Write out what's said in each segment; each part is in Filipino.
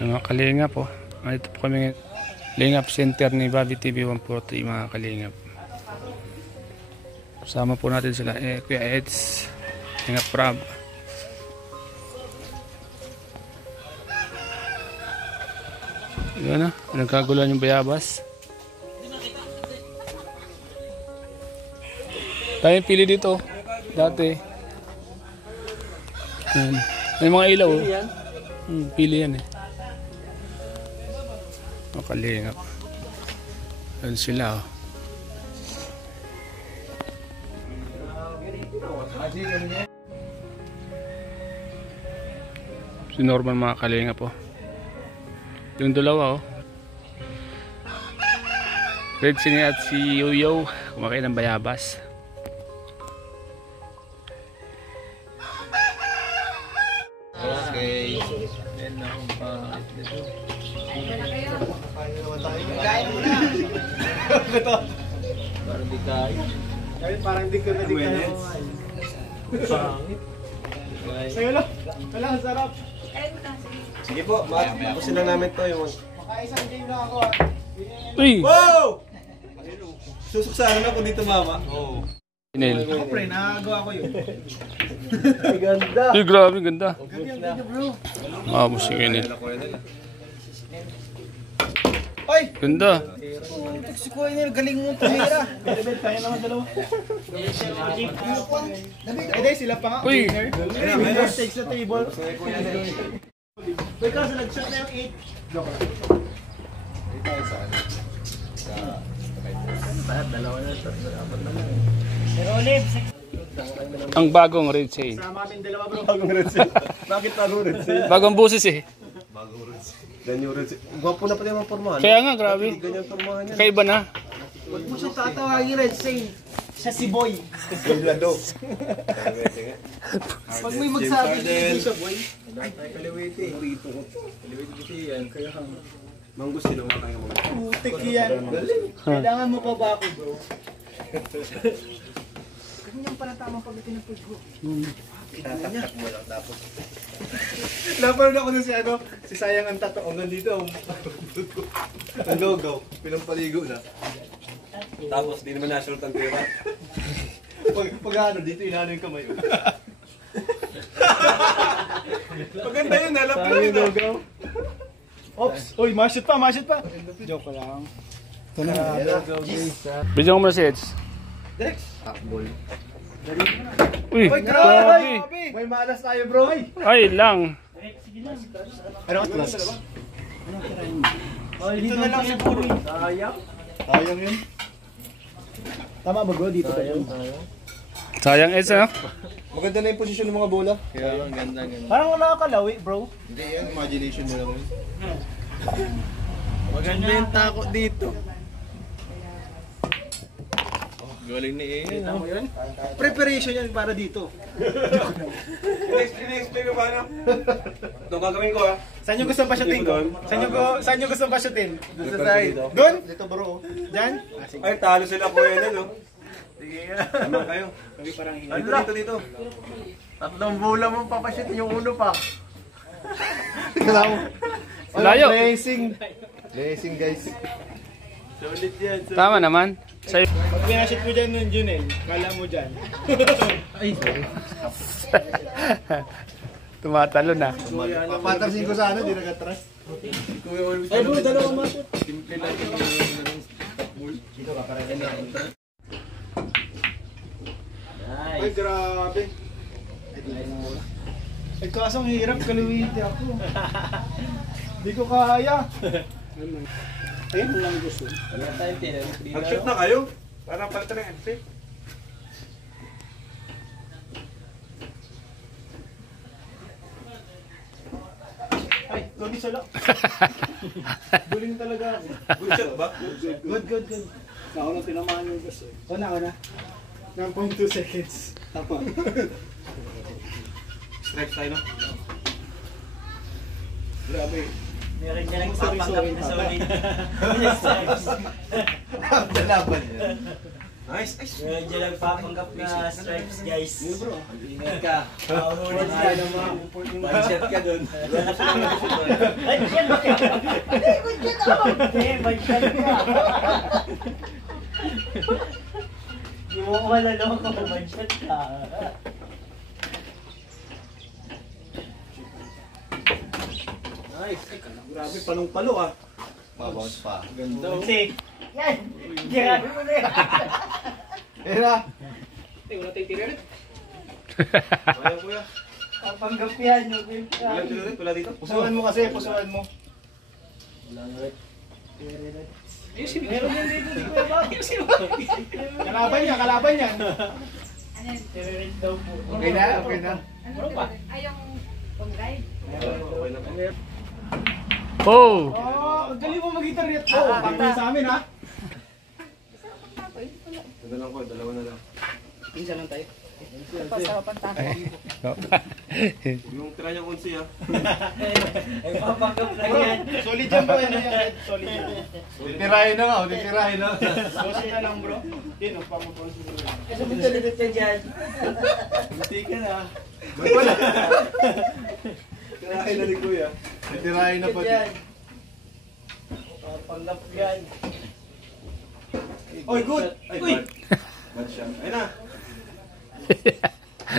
Mga kalingap po. Ito po kami Lingap Center ni Bobby TV 143 mga kalingap. Kasama po natin sila Kuya Eds, Lingap Prab. Yan na, nagkagulan yung bayabas. Tayo pili dito dati. Yan. May mga ilaw. Pili yan eh. Makalingap. Yan sila oh. Si Norman mga kalingap po. Yung dalawa oh. Red Sini at si Yoyo kumakain ng bayabas. Okay. Kain mo na. Parang di kain. Parang di ka na di kain. Pangit. Sa'yo lang. Wala, ang sarap. Sige po, tapusin lang namin to yung... Makaisang game lang ako ah. Uy! Wow! Susuksahan ako dito mama. Oo. Inel. Ako pre, nakagawa ko yun. Ay ganda. Uy, grabe, ganda. Ganda bro. Musik Inel. Oy! Ganda. Si Kuya Inel, galing mo tumira. David, kaya naman dalawa. David, sila pa nga. Uy! Winner takes the table. Uy, kasi nag-shot na yung 8. Joke lang. Pero Olive, Ang bagong Red Chain. sama kami dalawa bro. Bagong red seal. Bakit bagong red seal? Bagong busis eh. Bagong red seal. Ganyan red seal. Gwapo na pati yung pormahan. Kaya nga, grabe. Ganyan pormahan yan. Kaiba na. Huwag mo siya tatawagin Red Saint. Siya si Boy. Blado. Pag may magsabi, hindi siya Boy. Ay, kaliwiti. Rito ko. Kaliwiti kasi yan. Kaya manggus sila mga kayo mga. Putik yan. Kailangan mo pa ba ako bro? Ganyan pala tamang pagdating ng food ko. Napanood ako na si ano, si Sayang ang tatoong nandito. Ang logo, pinampaligo na. Tapos di naman na-short ang tira. Pag ano, dito inano yung kamay. Maganda yun, alam ko Sayang yun. logo. Oops! Uy, ma-shoot pa, ma-shoot pa! Joke lang. Ito na logo guys. Bidyo ko muna si Eds. Dex! Takbol. Uy, Uy, grabe. May malas tayo bro! Ay lang. Ano ka plus? Ito na lang siguro. Sayang. Sayang yun. Tama ba bro? Dito ba yun? Sayang Eds ha. Maganda na yung posisyon ng mga bola. Kaya ang ganda. Parang wala nakakalawi bro. Hindi yan, imagination mo lang. Maganda yung tako dito. Galing ni Ian. Tama yun? Preparation yan para dito. In-explain ko paano? Ito gagawin ko ha. Saan nyo gusto pa-shooting ko? Saan nyo gusto pa-shooting? Doon sa side. Doon? Dito bro. Diyan? Ay, talo sila po yan no? Sige nga. Tama kayo. Dito. Tatlong bola mo papashoot yung uno pa. Layo. Blessing guys. Solid yan. Tama naman. Sa'yo. Pag pinashoot mo dyan nun Junel, kala mo dyan. Ay, sorry. Tumatalo na. Papatarsin ko sa ano, di nag-atras. Ay bro, dalawang ma-shoot. Simple lang. Dito ka para ganyan. Ay, grabe. Ay, kasang hirap, kaliwiti ako. Hindi ko kaya. Ayun lang gusto. Mag-shoot na kayo. Para palitan ng entry. Ay, good isa lang. Duling talaga ako. Good shot ba? Good. Ako na tinamaan yung gusto. O na. 9.2 seconds. Tapa. Strike tayo no? Grabe. Meron ka lang papanggap na sa ulit. Dalaban yan. Nice, nice. Medyo nagpapanggap na stripes, guys. Ingat ka. Wala Mahuli na tayo. mga Budget ka dun. Budget ka. Hindi, budget ka. Hindi mo ko malaloko kung budget ka. Nice. Grabe, palong-palo ah. Mabounce pa. Ganda. Kasi, yan. Grabe mo na yan. Era! Ayan kuya. Papanggap yan. Yung Wala dito rin, wala dito. Pusuan mo kasi, pusuan mo. Meron yan dito si Kuya Bob. Kalaban yan, kalaban yan. Meron daw po. Okay na, okay na. Ano ba? Ay, yung pang-ride. Okay na. Oh! Oh, ang galing mo mag-guitar yet. Oh, pangkaya sa amin ha. Ganda lang ko, dalawa na lang. Pasarap ang tapo. Yung tira niyang unsi ah. Ay, papanggap na yan. Solid yan bro, yan yan. Solid yan. Titirahin na nga, titirahin na. Solid na lang bro. Yun, oh, pangupon siguro. Kasi may talibit ka dyan. Hindi ka na. Tirahin na ni kuya. Titirahin na pati. Papanggap yan. Oy, good! Ay, bad. Bad siya. Ayun na.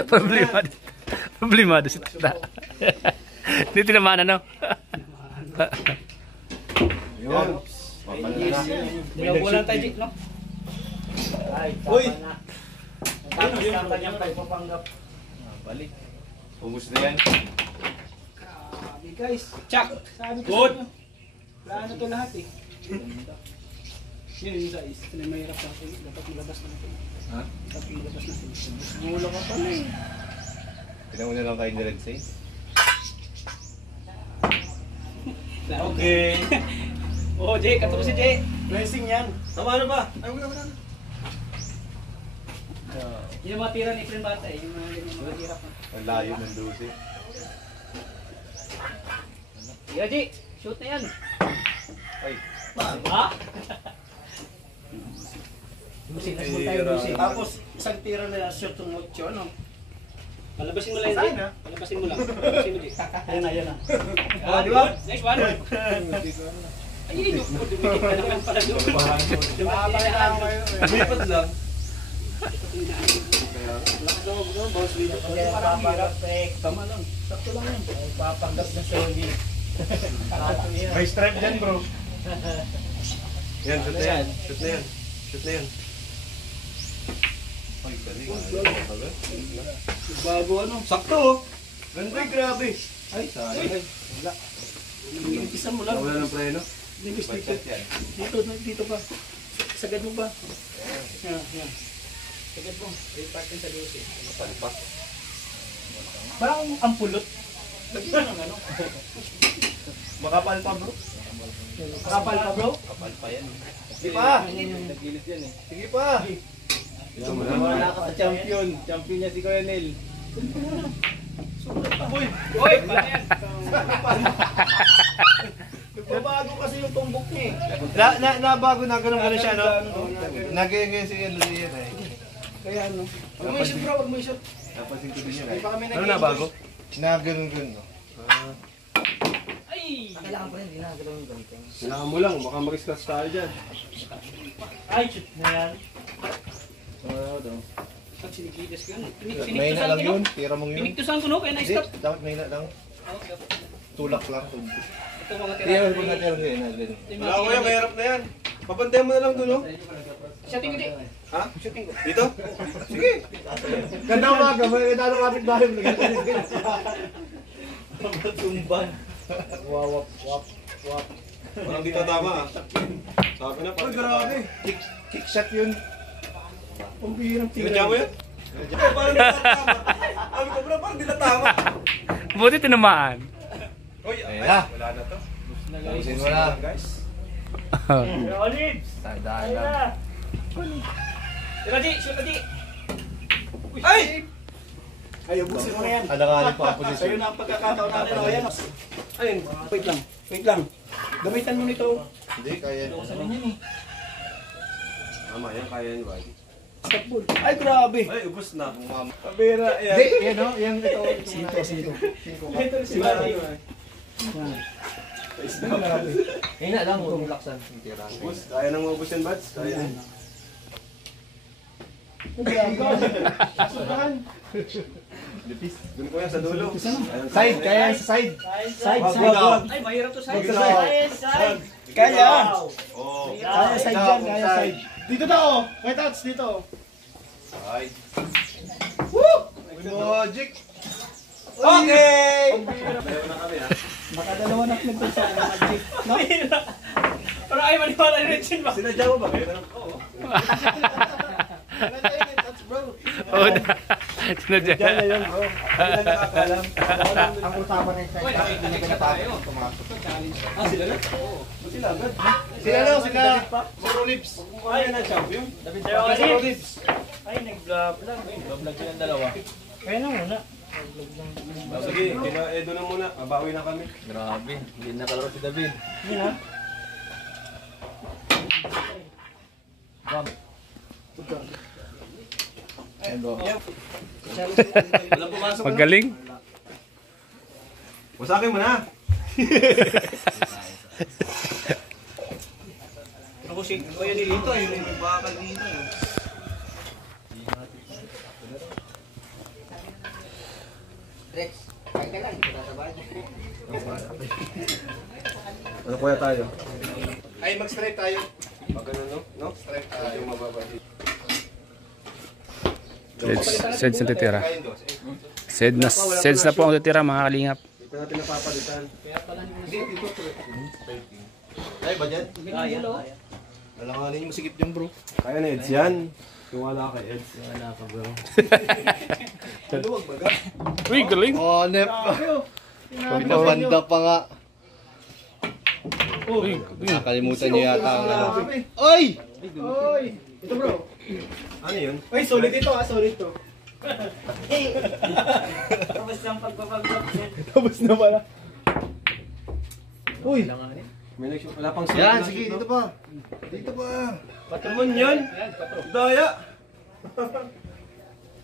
Problemado. Problemado si Tata. Hindi tinamaan ano? Yun. Papala na. Nilabulan tayo, Jik, no? Ay, Uy! tama na. Tapos na kanyang pagpapanggap. Balik. Ubus na yan. Grabe guys. Chuck! Sabi ko Good! sa inyo, plano to lahat eh. Yun yung size. Yun yung mahirap natin. Dapat malabas natin. Ha? Dapat malabas natin. Mula ka pa na eh. Tignan mo na lang kayo ni Red Say. Okay. Oh, Jay, katulad si Jay. Blessing yan. Tama na ba? Ay, wala na. Yung mga tira ni Efren Bata, yung mga ganyan mga hirap na. Ang layo ng lusi. Yeah, Jay, shoot na yan. Ay. Ha? Lucy, Lucy. Tapos isang tira na shoot ng Ocho, ano? Palabasin mo lang, Saan, Jay. ha? Palabasin mo lang. Palabasin mo, Jay. Ayan na, ayan na. Ah, di ba? Nice one. Ayun, yung dumikit ka naman pala doon. Babalik ako ngayon. Lipat lang. Loob no, boss video. Kaya Parang hirap. Tama lang. Sakto lang yan. Papanggap na solid. May stripe dyan bro. Yan, shoot na yan. Shoot na yan. Shoot na yan. Ay, galing. Bago ano. Sakto oh. Ganda, grabe. Ay, sayang. Wala. Inimpisan mo lang. Wala ng preno. Inimpis dito. Budget yan. Dito pa. Sagad mo pa. Yan, yan. Sagad mo. Repart sa lusi. Mapalpak. Parang ang pulot. Lagyan mo ng ano. Makapal pa bro. Kapal pa bro. Kapal pa yan. Di pa. Nagilid yan eh. Sige pa. Ito mo na. Wala ka sa champion. Champion niya si Colonel. Uy! Uy, paano yan? Nagbabago kasi yung tumbok niya eh. Nabago na ganun siya, no? Nagiging si Colonel yan eh. Kaya ano. Huwag mo i-shoot bro, huwag mo i-shoot. Napansin ko din yun Hindi eh. pa kami Ano na bago? Na ganun, no? Ay! Kailangan mo lang, baka mag-scratch tayo dyan. Ay, shoot na yan. Pag sinikilis ko yun. Mahina lang yun. Tira mong yun. Piniktusan ko no, kaya Hindi, na-stop. dapat mahina lang. Tulak lang. Ito mga Hindi, tira. huwag natin yun. Ganun. Wala ko yan, mahirap na yan. Pabantayan mo na lang doon oh. Shooting ko, Jay. Ha? Shooting ko. Dito? Sige. Ganda umaga, may talo kapit bahay mo. Tumban. Wawap, wap, wap. Parang dito tama ah. Sabi na, parang grabe. Kick shot yun. Ang bihirang Sinadya mo yun? Parang di na tama. Sabi ko bro, parang di na tama. Buti tinamaan. Uy, Ayan ay, na. wala na to. Tapusin mo na. Guys. Olives! Tandaan Ayun lang. na. Tira, Jay. Shoot na, Jay. Ay! Ay, ubusin mo na yan. Alanganin pa ang Sa'yo posisyon. na ang pagkakataon natin. O, ayan. Ayun. Wait lang. Wait lang. Gamitan mo nito. Hindi, kaya. Sa yan eh. Tama yan, kaya yan, buddy. Ay, grabe. Ay, ubos na. Pabira yan. Hindi, yan o. Yan ito. Sito. Ito si Mario. Grabe. Ngayon na lang, huwag laksan. Tira. Ubos. Kaya nang maubos yan, Bads. Kaya yan. Sobrahan. Doon ko yan sa dulo. Side, kaya sa side. Side, Wag, side. wag, wag. Ay, mahirap to side. Side, Side. Kaya. Oh. Kaya side yan, kaya side. Dito daw. May touch dito. Ay. Magic. Okay! Meron na kami, ha? Baka dalawa na clip sa magic. No? Pero ay, maniwala rin sin ba? Sinadya mo ba? Meron na. Oo. Oo, sinadya. Diyan na yun, bro. Hindi na nakakalam. Ang usapan na Uy, nakikinig na tayo. Ah, sila na? Sila, agad. Sila daw, sila. Zero lips. Kaya na champion. Zero lips. Ay, nag-vlog lang. Nag-vlog silang dalawa. Kaya na muna. Sige, kina Edo na muna. Mabawi na kami. Grabe, hindi nakalaro si David. Walang pumasok. Magaling. Wasakin mo na. Ako si Kuya Nilito. Yung bakal dito. Rex, kaya ka lang, hindi ka tatabay. Ano kuya tayo? Ay, mag-strike tayo. Pag ano, no? No? Strike tayo. Yung mababa dito. Seds na titira. Seds na po ang titira mga kalingap. Dito natin napapalitan. Ay, ba dyan? Alanganin mo sigip dyan, bro. Kaya na Eds yan. Yung wala kay Eds. Wala ka bro. Maluwag baga. Uy, galing. Oh, nep. Pinabanda pa nga. Uy, Nakalimutan niyo yata ang ano. Oy! Oy! Ito, bro. Ano yun? Ay, solid ito ah, solid to. Tapos ang pagpapag-vlog. Tapos na pala. Uy! May wala pang sulit Yan, na sige, dito. dito pa. Dito pa. Patamon yan. Daya.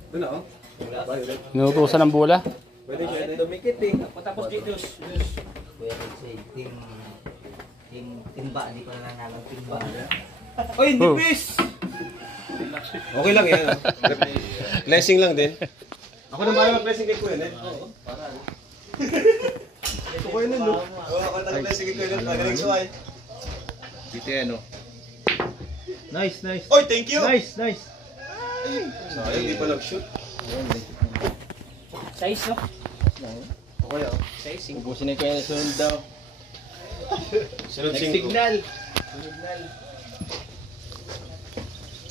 Doon na, oh. inutusan ng bola. Pwede siya. Dumikit eh. Tapos dito. Kuya Rigsay, timba, hindi ko na nanalo timba. Oy, nipis! Okay lang yan. oh. Blessing lang din. Ako na bahala mag-blessing kay Kuya Ned. Oo, para. Ito Kuya Ned, no? Oo, ako nag-blessing kay Kuya Ned. Magaling suway. Dito yan, oh. Nice, nice. Oy, thank you! Nice, nice. Sayang, hindi pa nag-shoot. Size, no? Okay, oh. Size. Ubusin na ko yan, sunod daw. Sunod 5. Signal.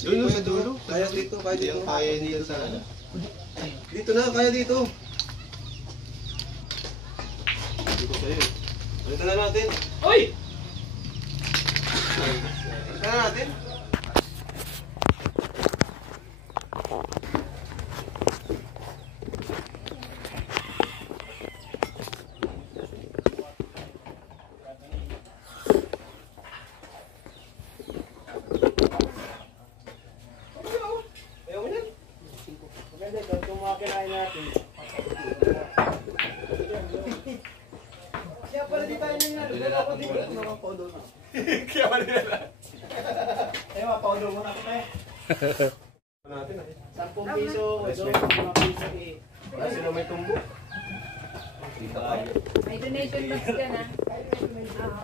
Doon sa dulo. Kaya dito, kaya dito. Kaya dito sa ano. Dito na, kaya dito. Dito sa'yo. Ulitan na natin. Uy! Ulitan na natin. Ayaw mo yan. Maganda, kung mga kinain natin. Kaya pala di tayo nangyari. Wala ko dito. Nakapaundo na. Kaya pala nila. Kaya mapaundo muna ako tayo. Natin, 10 piso. Mga piso eh. Wala sila may tumbo. May donation box dyan ah. Oo.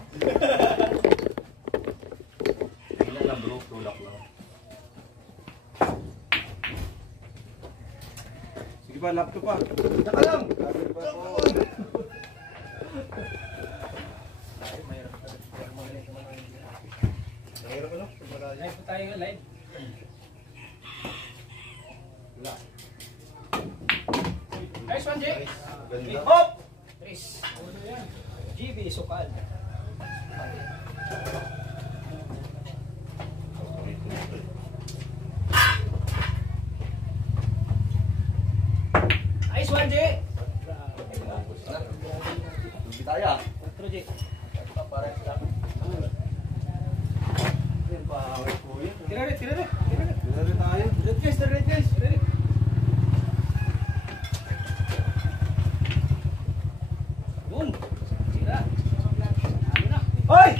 Ilan lang bro, tulak lang. Sige pa, laptop pa. Saka lang. Live po tayo, live. Nice one, Jay. Hop! Tris. GB, sukal. Nice one, Jay. Bitaya. Otro, Jay. Tira rin, tira rin. Tira rin. Laro tayo. Red guys, red guys. Yun. Sira. Ano na? Hoy!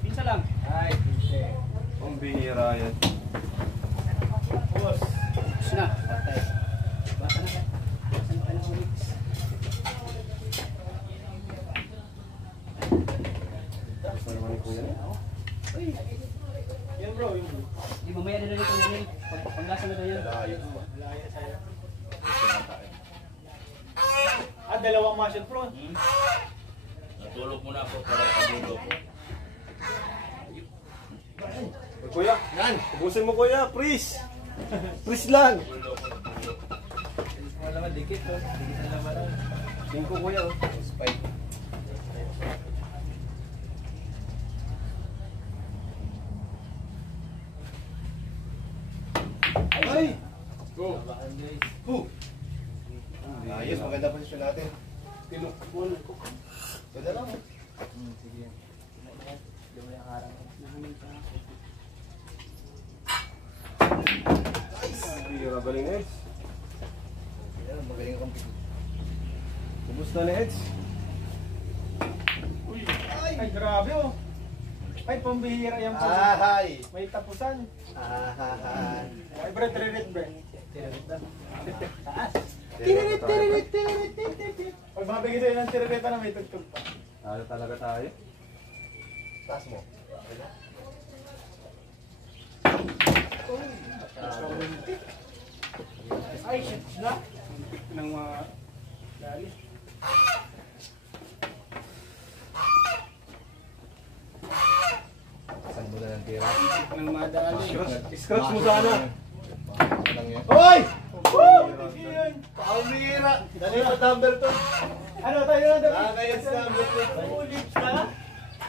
Pinsa lang. Ay, pinse. Ang bihira yan. Boss. Gusto na. Patay. Basta na ka. Basta na ka ng ulit. Gusto naman ni Kuya na. Yan bro, yung bro. Di mamaya na rin ito yan. Panglasa na tayo. Malaya sa'yo. Dalawang muscle pro. Natulog muna ako para matulog. Kuya, yan. Ubusin mo Kuya, please. Please lang. Wala naman dikit to. Dikit na naman. 5 Kuya. Oh. Spike. Ay! Ayos, maganda posisyon natin. Tinukbol ko. Ganda lang. Bihira galing na Eds. Magaling akong Kumusta na Eds? Ay, grabe oh. Ay, pambihira yan po. Ahay! May tapusan. Ahahan. Ay, bro, tiririt, bro. Taas. Tiririt, tiririt, Tiririt. Pag mabigay sa'yo ng tiririta na may tugtog pa. Talo talaga tayo. Taas mo. Ay, shit na. Nang mga dali. Saan mo na ng tira? Nang mga dali. Scratch mo sana. Lang yan. Hoy! Woo! Yun. Pamira! Dali mo number 2. Ano tayo na daw? Nakakayas number 2. Ulit ka?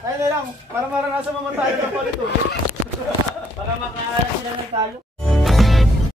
Tayo na lang. Para maranasan mo tayo ng palit ulit. Para makaharap sila ng talo.